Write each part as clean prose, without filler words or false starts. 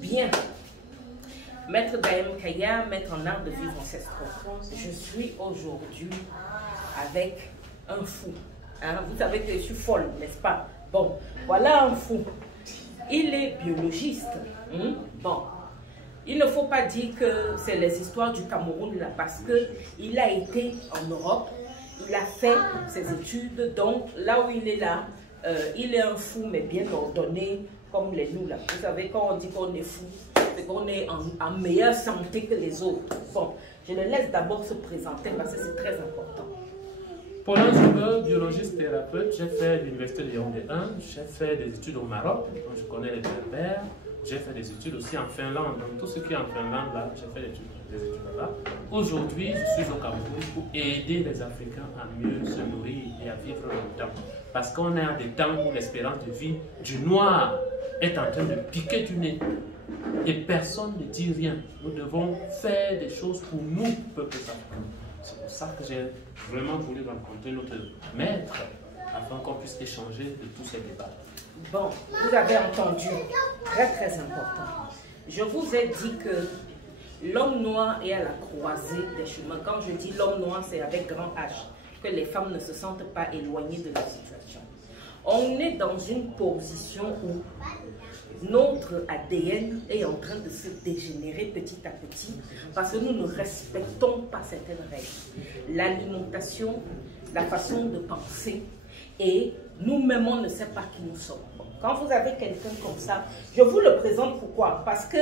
Bien. Maître Daem Kaya, maître en art de vivre ancestraux. Je suis aujourd'hui avec un fou. Hein? Vous savez que je suis folle, n'est-ce pas? Bon, voilà un fou. Il est biologiste. Bon, il ne faut pas dire que c'est les histoires du Cameroun là, parce qu'il a été en Europe, il a fait ses études, donc là où il est là, il est un fou mais bien ordonné comme les nous là. Vous savez, quand on dit qu'on est fou, c'est qu'on est en meilleure santé que les autres. Bon, je le laisse d'abord se présenter parce que c'est très important. Paulin Jougueur, biologiste thérapeute, j'ai fait l'université de Yaoundé 1, j'ai fait des études au Maroc, donc je connais les berbères, j'ai fait des études aussi en Finlande, donc tout ce qui est en Finlande là, j'ai fait des études là-bas. Aujourd'hui, je suis au Cameroun pour aider les Africains à mieux se nourrir et à vivre longtemps. Parce qu'on est à des temps où l'espérance de vie du noir est en train de piquer du nez. Et personne ne dit rien. Nous devons faire des choses pour nous, peuple africain. C'est pour ça que j'ai vraiment voulu rencontrer notre maître afin qu'on puisse échanger de tous ces débats. Bon, vous avez entendu, très très important. Je vous ai dit que l'homme noir est à la croisée des chemins. Quand je dis l'homme noir, c'est avec grand H, que les femmes ne se sentent pas éloignées de la situation. On est dans une position où notre ADN est en train de se dégénérer petit à petit parce que nous ne respectons pas certaines règles. L'alimentation, la façon de penser et nous-mêmes on ne sait pas qui nous sommes. Quand vous avez quelqu'un comme ça, je vous le présente pourquoi? Parce que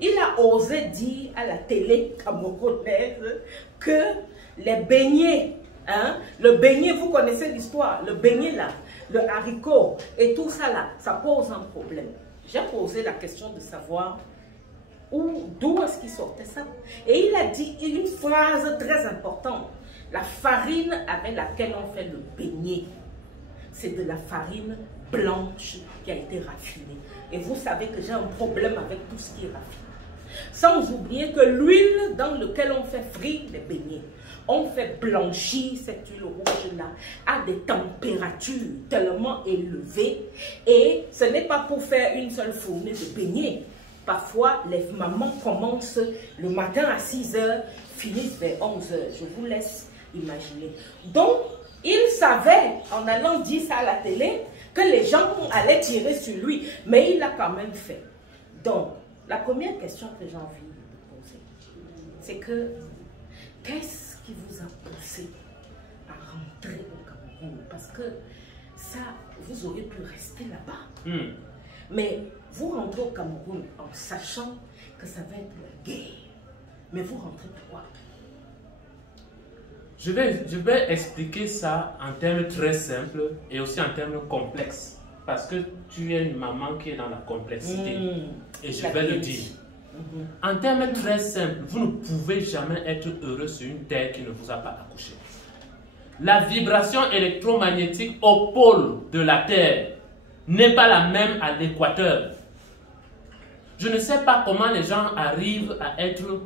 il a osé dire à la télé camerounaise que les beignets, hein, le beignet, vous connaissez l'histoire, le beignet là, le haricot et tout ça là, ça pose un problème. J'ai posé la question de savoir d'où est-ce qu'il sortait ça. Et il a dit une phrase très importante. La farine avec laquelle on fait le beignet, c'est de la farine blanche qui a été raffinée. Et vous savez que j'ai un problème avec tout ce qui est raffiné. Sans oublier que l'huile dans laquelle on fait frire les beignets, on fait blanchir cette huile rouge-là à des températures tellement élevées et ce n'est pas pour faire une seule fournée de beignets. Parfois, les mamans commencent le matin à 6 h, finissent vers 11 h. Je vous laisse imaginer. Donc, il savait, en allant dire ça à la télé, que les gens allaient tirer sur lui, mais il l'a quand même fait. Donc, la première question que j'ai envie de poser, c'est que, qu'est-ce qui vous a poussé à rentrer au Cameroun? Parce que ça, vous auriez pu rester là-bas. Mais vous rentrez au Cameroun en sachant que ça va être la guerre. Mais vous rentrez pourquoi? Je vais expliquer ça en termes très simples et aussi en termes complexes. Parce que tu es une maman qui est dans la complexité. Et je vais le dire. En termes très simples, vous ne pouvez jamais être heureux sur une terre qui ne vous a pas accouché. La vibration électromagnétique au pôle de la terre n'est pas la même à l'équateur. Je ne sais pas comment les gens arrivent à être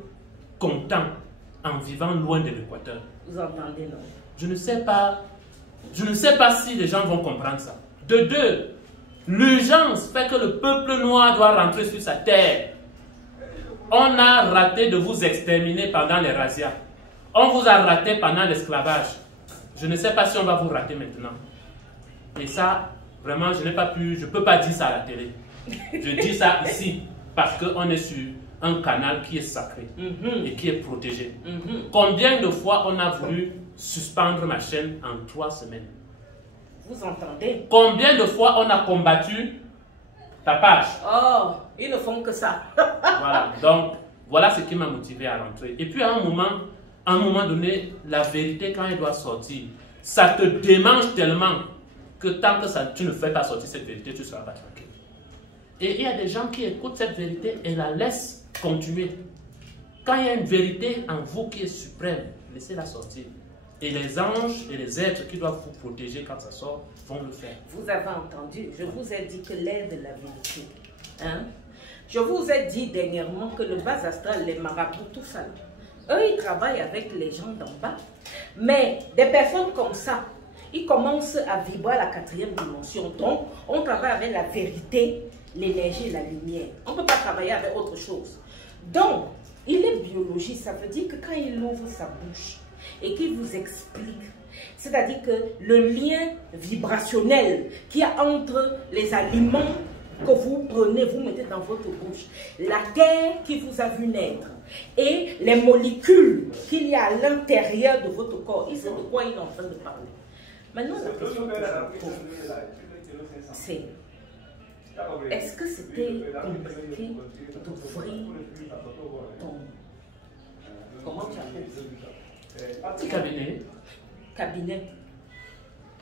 contents en vivant loin de l'équateur. Vous entendez, non? Je ne sais pas si les gens vont comprendre ça. De deux, l'urgence fait que le peuple noir doit rentrer sur sa terre. On a raté de vous exterminer pendant les razzias. On vous a raté pendant l'esclavage. Je ne sais pas si on va vous rater maintenant. Et ça, vraiment, je ne peux pas dire ça à la télé. Je dis ça ici parce qu'on est sur un canal qui est sacré et qui est protégé. Combien de fois on a voulu suspendre ma chaîne en 3 semaines? Vous entendez? Combien de fois on a combattu ta page? Oh, ils ne font que ça. Voilà, donc voilà ce qui m'a motivé à rentrer. Et puis à un moment donné, la vérité quand elle doit sortir, ça te démange tellement que tant que tu ne fais pas sortir cette vérité, tu ne seras pas tranquille. Et il y a des gens qui écoutent cette vérité et la laissent continuer. Quand il y a une vérité en vous qui est suprême, laissez-la sortir. Et les anges et les êtres qui doivent vous protéger quand ça sort vont le faire. Vous avez entendu, je vous ai dit que l'air de la vérité. Hein? Je vous ai dit dernièrement que le bas astral, les marabouts, tout ça, eux, ils travaillent avec les gens d'en bas. Mais des personnes comme ça, ils commencent à vibrer à la 4e dimension. Donc, on travaille avec la vérité l'énergie et la lumière. On ne peut pas travailler avec autre chose. Donc, il est biologiste, ça veut dire que quand il ouvre sa bouche et qu'il vous explique, c'est-à-dire que le lien vibrationnel qu'il y a entre les aliments que vous prenez, vous mettez dans votre bouche, la terre qui vous a vu naître et les molécules qu'il y a à l'intérieur de votre corps, il sait de quoi il est en train de parler. Maintenant, la question que je me pose, c'est est-ce que c'était compliqué d'ouvrir ton... Comment tu appelles ça? Cabinet. Cabinet.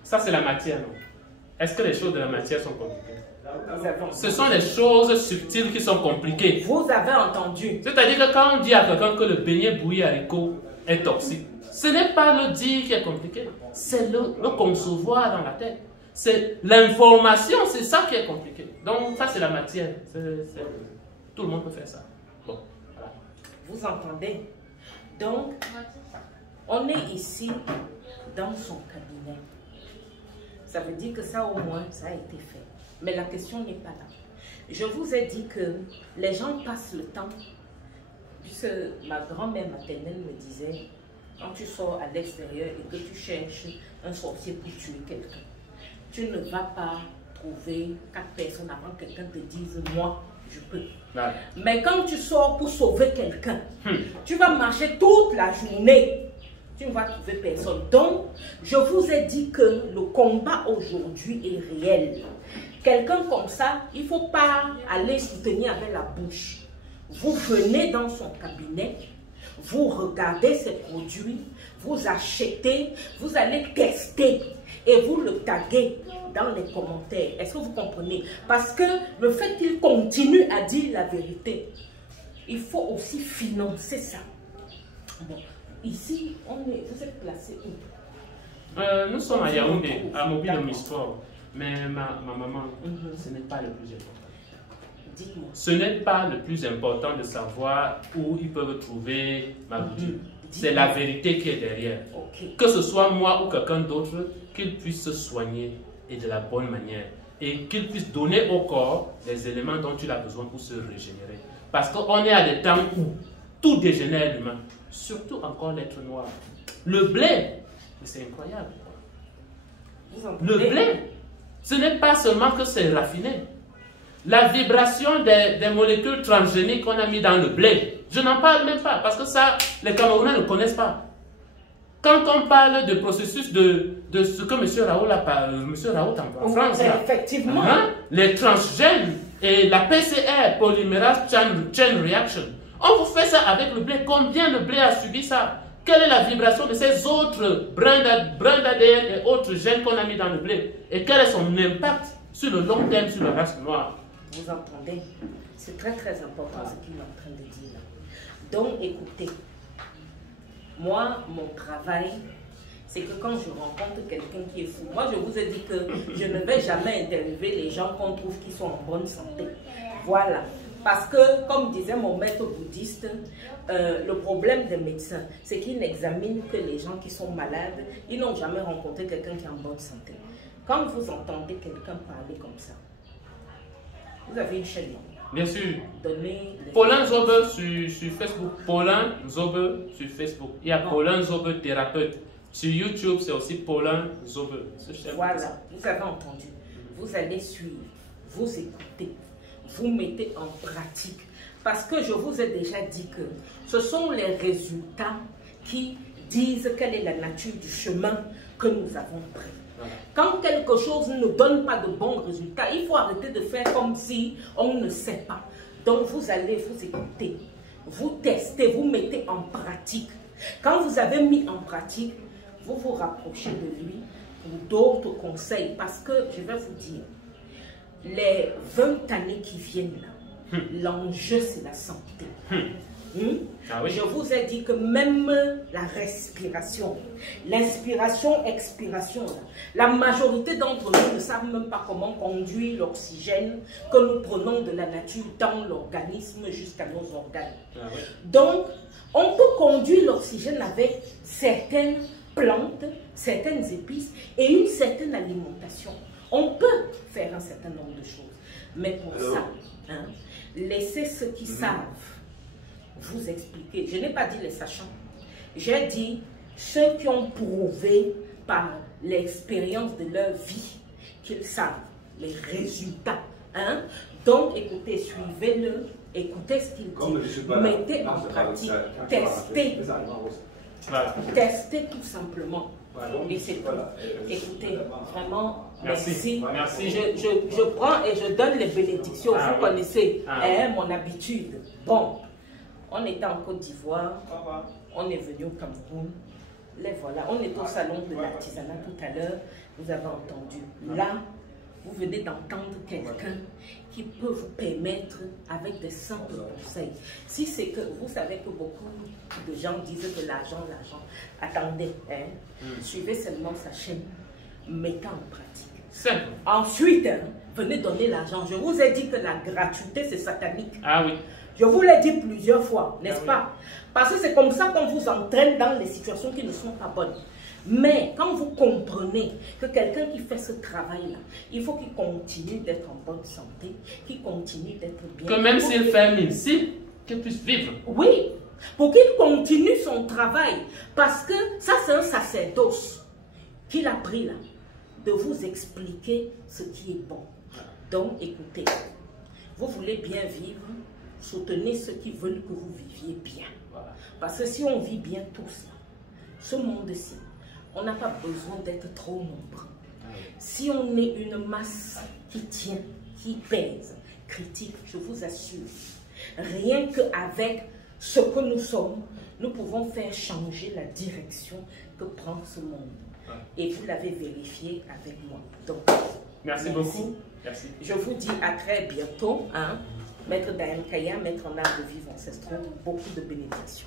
Ça, c'est la matière, non? Est-ce que les choses de la matière sont compliquées? Ce sont les choses subtiles qui sont compliquées. Vous avez entendu. C'est-à-dire que quand on dit à quelqu'un que le beignet bouilli haricot est toxique, ce n'est pas le dire qui est compliqué, c'est le concevoir dans la tête. C'est l'information, c'est ça qui est compliqué. Donc ça c'est la matière. Tout le monde peut faire ça. Bon, voilà. Vous entendez? Donc, on est ici dans son cabinet. Ça veut dire que ça au moins, ça a été fait. Mais la question n'est pas là. Je vous ai dit que les gens passent le temps, puisque ma grand-mère maternelle me disait, quand tu sors à l'extérieur et que tu cherches un sorcier pour tuer quelqu'un, tu ne vas pas trouver 4 personnes avant que quelqu'un te dise, moi, je peux. Ouais. Mais quand tu sors pour sauver quelqu'un, tu vas marcher toute la journée. Tu ne vas trouver personne. Donc, je vous ai dit que le combat aujourd'hui est réel. Quelqu'un comme ça, il ne faut pas aller soutenir avec la bouche. Vous venez dans son cabinet, vous regardez ses produits, vous achetez, vous allez tester et vous le taguez dans les commentaires. Est-ce que vous comprenez? Parce que le fait qu'il continue à dire la vérité, il faut aussi financer ça. Bon. Ici, vous êtes placé où? Nous sommes à Yaoundé, à Mobile Mistral. Mais ma maman, ce n'est pas le plus important. Dites-moi. Ce n'est pas le plus important de savoir où ils peuvent trouver ma boutique. C'est la vérité qui est derrière. Okay. Que ce soit moi ou quelqu'un d'autre, qu'il puisse se soigner et de la bonne manière. Et qu'il puisse donner au corps les éléments dont il a besoin pour se régénérer. Parce qu'on est à des temps où tout dégénère l'humain. Surtout encore l'être noir. Le blé, c'est incroyable. Le blé, ce n'est pas seulement que c'est raffiné. La vibration des molécules transgéniques qu'on a mis dans le blé, je n'en parle même pas parce que ça, les Camerounais ne connaissent pas. Quand on parle de processus de ce que M. Raoult a parlé, M. Raoult en France, là, effectivement. Les transgènes et la PCR, polymérase chain reaction, on vous fait ça avec le blé. Combien le blé a subi ça? Quelle est la vibration de ces autres brins d'ADN et autres gènes qu'on a mis dans le blé? Et quel est son impact sur le long terme sur la race noire? Vous entendez? C'est très très important ce qu'il est en train de dire là. Donc écoutez, moi mon travail, c'est que quand je rencontre quelqu'un qui est fou, moi je vous ai dit que je ne vais jamais interviewer les gens qu'on trouve qui sont en bonne santé. Voilà. Parce que, comme disait mon maître bouddhiste, le problème des médecins, c'est qu'ils n'examinent que les gens qui sont malades. Ils n'ont jamais rencontré quelqu'un qui est en bonne santé. Quand vous entendez quelqu'un parler comme ça, vous avez une chaîne. Bien sûr. Donnez Paulin Zobe sur Facebook. Paulin Zobe sur Facebook. Il y a Paulin Zobe thérapeute. Sur YouTube, c'est aussi Paulin Zobe. Voilà, vous avez entendu. Vous allez suivre, vous écoutez. Vous mettez en pratique. Parce que je vous ai déjà dit que ce sont les résultats qui disent quelle est la nature du chemin que nous avons pris. Voilà. Quand quelque chose ne donne pas de bons résultats, il faut arrêter de faire comme si on ne sait pas. Donc vous allez vous écouter, vous testez, vous mettez en pratique. Quand vous avez mis en pratique, vous vous rapprochez de lui pour d'autres conseils. Parce que je vais vous dire, les 20 années qui viennent là, l'enjeu c'est la santé. Ah oui. Je vous ai dit que même la respiration, l'inspiration, expiration, la majorité d'entre nous ne savent même pas comment conduire l'oxygène que nous prenons de la nature dans l'organisme jusqu'à nos organes. Ah oui. Donc, on peut conduire l'oxygène avec certaines plantes, certaines épices et une certaine alimentation. On peut faire un certain nombre de choses. Mais pour ça, hein, laissez ceux qui savent vous expliquer. Je n'ai pas dit les sachants. J'ai dit ceux qui ont prouvé par l'expérience de leur vie qu'ils savent les résultats. Hein? Donc, écoutez, suivez-le, écoutez ce qu'il dit, mettez en pratique, testez. Voilà. Testez tout simplement. Et c'est tout. Écoutez, vraiment, merci. Merci. Je prends et je donne les bénédictions. Vous connaissez mon habitude. Bon, on était en Côte d'Ivoire, on est venu au Cameroun. Les voilà, on est au salon de l'artisanat tout à l'heure. Vous avez entendu. Là, vous venez d'entendre quelqu'un qui peut vous permettre, avec des simples conseils. Si c'est que vous savez que beaucoup de gens disent que l'argent, attendez, hein, suivez seulement sa chaîne, mettez en pratique. Simple. Ensuite, hein, venez donner l'argent. Je vous ai dit que la gratuité, c'est satanique. Ah oui. Je vous l'ai dit plusieurs fois, n'est-ce pas? Parce que c'est comme ça qu'on vous entraîne dans les situations qui ne sont pas bonnes. Mais quand vous comprenez que quelqu'un qui fait ce travail-là, il faut qu'il continue d'être en bonne santé, qu'il continue d'être bien. Que même s'il fait médecine, qu'il puisse vivre. Oui, pour qu'il continue son travail. Parce que ça, c'est un sacerdoce qu'il a pris là, de vous expliquer ce qui est bon. Donc, écoutez, vous voulez bien vivre, soutenez ceux qui veulent que vous viviez bien. Parce que si on vit bien tous là, ce monde-ci, on n'a pas besoin d'être trop nombreux. Si on est une masse qui tient, qui pèse, critique, je vous assure, rien qu'avec ce que nous sommes, nous pouvons faire changer la direction que prend ce monde. Et vous l'avez vérifié avec moi. Donc, merci beaucoup. Merci. Je vous dis à très bientôt. Hein? Maître Dayan Kaya, maître en art de vivre ancestraux, beaucoup de bénédictions.